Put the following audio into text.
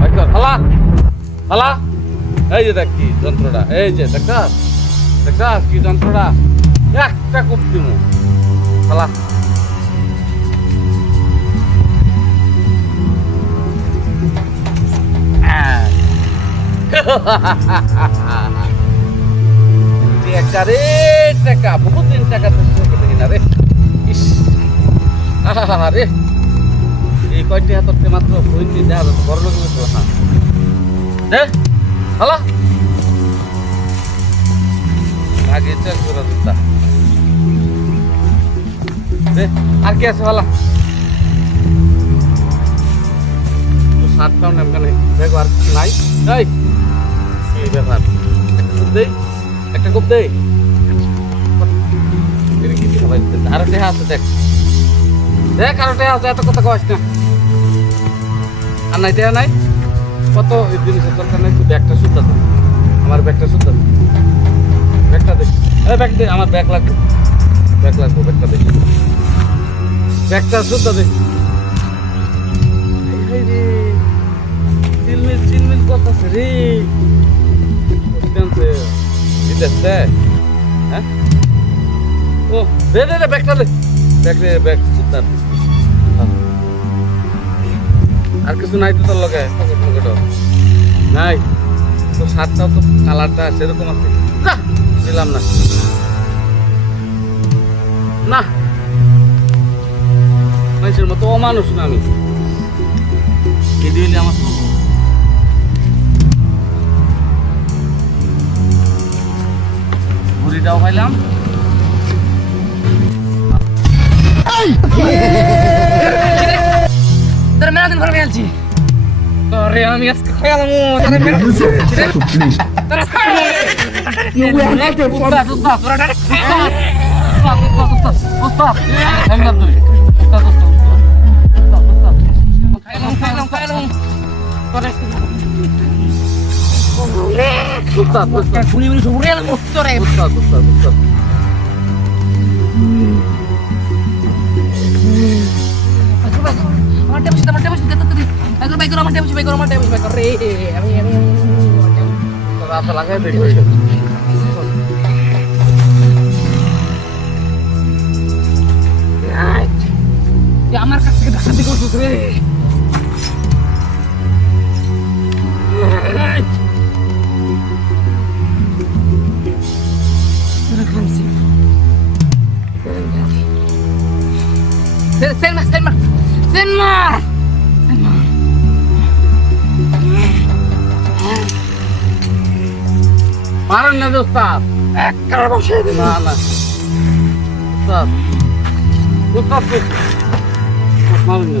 ভাই কর হালা হালা। এই যে দেখ কি যন্ত্রটা, এই যে দেখছাস দেখছাস কি যন্ত্রটা, একটা কূপ দিমু হালা। টাকা রে টাকা, বহুত দিন টাকা দেখি না রে। ইস রে, এই কয়টি হাততে মাত্র পয়েন্ট দেখা যাচ্ছে বড় লোক হতো। হ্যাঁ দে হ্যালো আগে চেক করে দিতা দে। আর কি আছে ভালো সাত পাউন্ড এমকানে দেখো আর কিছু নাই। এই কি ব্যাপার, একটা কূপ দেই একটা কূপ দেই। আরো টেহা আছে দেখ দেখ, আরো টেহা আছে, এত কথা কস না। আর নাই টেহা নাই, কত জিনিসের দরকার নাই। তুই ব্যাগটা সুদ্ধা দে, আমার ব্যাগটা সুদ্ধা দে, ব্যাগটা দে। এই ব্যাগ দে, আমার ব্যাগ লাগবে, ব্যাগ লাগবে, ব্যাগটা দে, ব্যাগটা সুদ্ধা দে। এই রে চিলমিল চিলমিল করতেছে রে, দিতে হ্যাঁ। ও দে দে দে ব্যাগটা দে, ব্যাগ রে ব্যাগ সুদ্ধা। আর কিছু নাই তো তোর লগে পকেট পকেটও নাই তো, শার্টটাও তো কালারটা সেরকম আছে, দিলাম না না। মানুষের মতো অমানুষ না আমি, এদি হইলে আমার ঘুড়িটাও পাইলাম। তোরা মেলা দিন ঘরে গেছি, আরে আমি আজকে খেয়ালাম আমার কাছ থেকে ডাকাতি করছিস রে। Selma, Selma, Selma, Selma. মারেন না উস্তাদ, একটা বসিয়ে দিন। না না উস্তাদ, উস্তাদ মারেন না।